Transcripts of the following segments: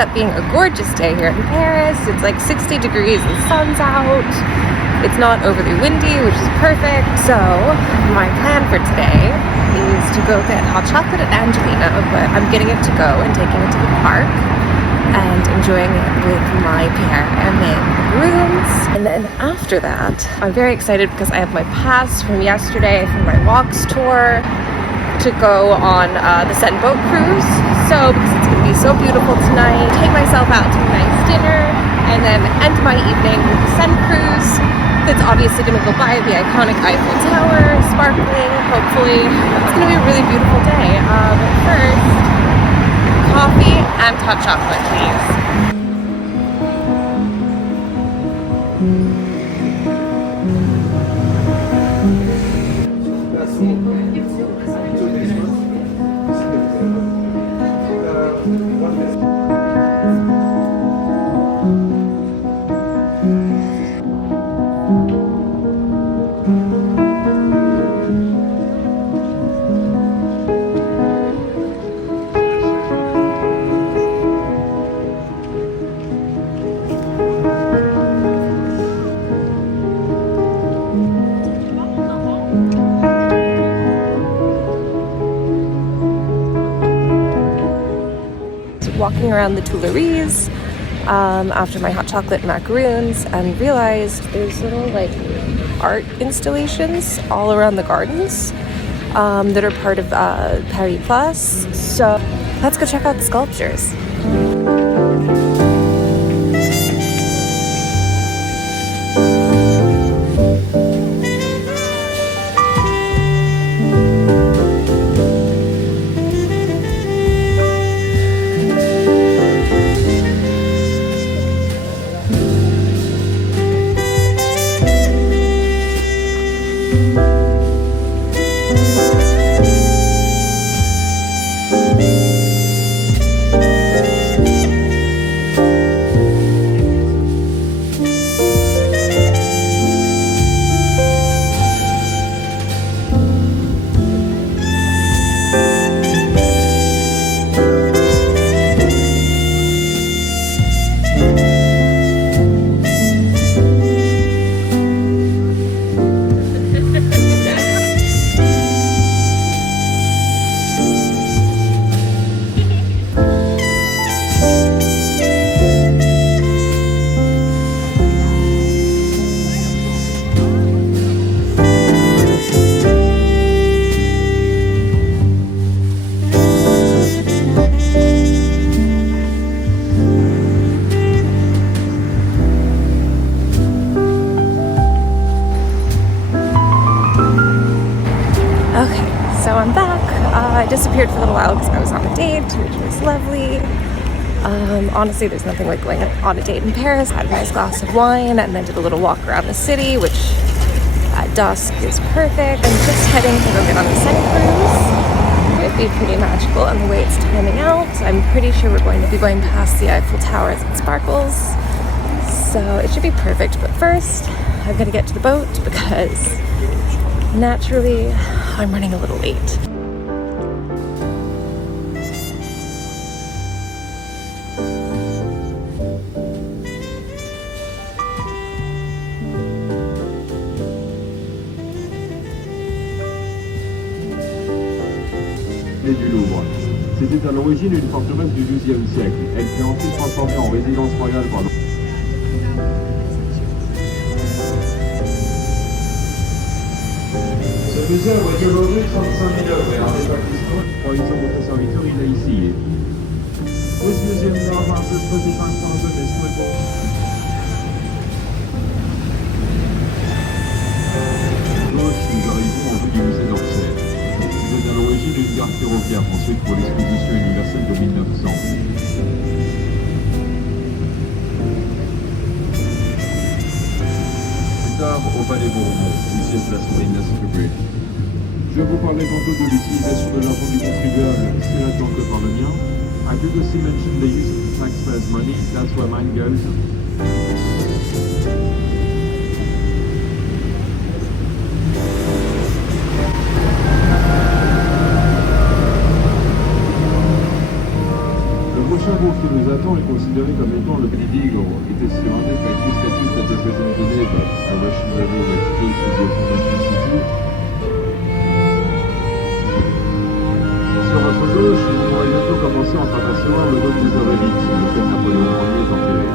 ended up being a gorgeous day here in Paris. It's like 60 degrees, the sun's out. It's not overly windy, which is perfect. So my plan for today is to go get hot chocolate at Angelina, but I'm getting it to go and taking it to the park and enjoying it with my Pierre Hermé macarons. And then after that, I'm very excited because I have my pass from yesterday from my walks tour to go on the Seine boat cruise. So because it's going to be so beautiful tonight, take myself out to a nice dinner and then end my evening with the Seine cruise. That's obviously going to go by the iconic Eiffel Tower, sparkling, hopefully. It's going to be a really beautiful day. But first, coffee and hot chocolate, please. Walking around the Tuileries after my hot chocolate and macaroons, and realized there's little like art installations all around the gardens that are part of Paris Plus. So let's go check out the sculptures. So I'm back. I disappeared for a little while because I was on a date, which was lovely. Honestly, there's nothing like going on a date in Paris. I had a nice glass of wine and then did a little walk around the city, which at dusk is perfect. I'm just heading to go get on the Seine cruise. It'd be pretty magical, and the way it's timing out, I'm pretty sure we're going to be going past the Eiffel Tower as it sparkles. So it should be perfect, but first, I've got to get to the boat because naturally, I'm running a little late. Du Louvre. C'était à l'origine une forteresse du XIIe siècle. Elle fut ensuite transformée en résidence royale par Ce musée a valu aujourd'hui 35 000 euros et un des Pakistan. Par exemple, votre serviteur, il a ici. This museum now houses 35,000 historical. Gauche, nous arrivons en vue du musée d'Orsay. C'était à l'origine une gare ferroviaire, ensuite pour l'exposition universelle de 1900. Plus tard, au Palais Bourbon, ici est place Bridge. Je vous parlais tantôt de l'utilisation de l'argent du contribuable, c'est là-dedans que par le mien. I previously mentioned the use of the taxpayers' money, that's where mine goes. Le prochain mot qui nous attend considéré comme étant le Petit Eagle, était surrounded by two statues that represent Geneva, a Russian river which flows through the aforementioned city. Sur votre gauche, vous pourrez bientôt commencer en apercevoir le dôme des Aurélites, sur lequel Napoléon Ier est enterré.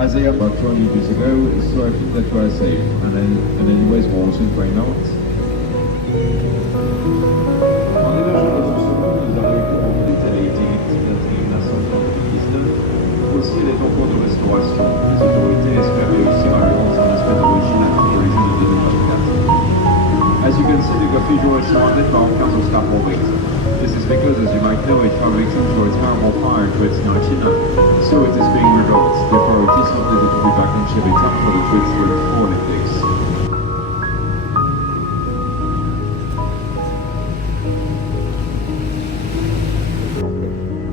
As I about 20 years ago, so I think that we are safe. And anyways, we're also trying out. En image de votre seconde, nous avons été construite, elle a été électrifiée en 1919. Aussi, elle est en cours de restauration. Les autorités espèrent réussir à lui rendre son aspect d'origine à l'origine de 2024. As you can see, the cathedral is surrounded by all kinds of scaffolding. This is because, as you might know, it fell victim to a terrible fire in 2019, so it is being rebuilt. Therefore, it is intended to be back in Chevitan for the 2024 Olympics.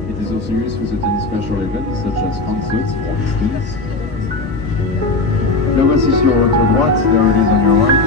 It is also used for certain special events, such as concerts, for instance. Là voici sur votre droite, there it is on your right.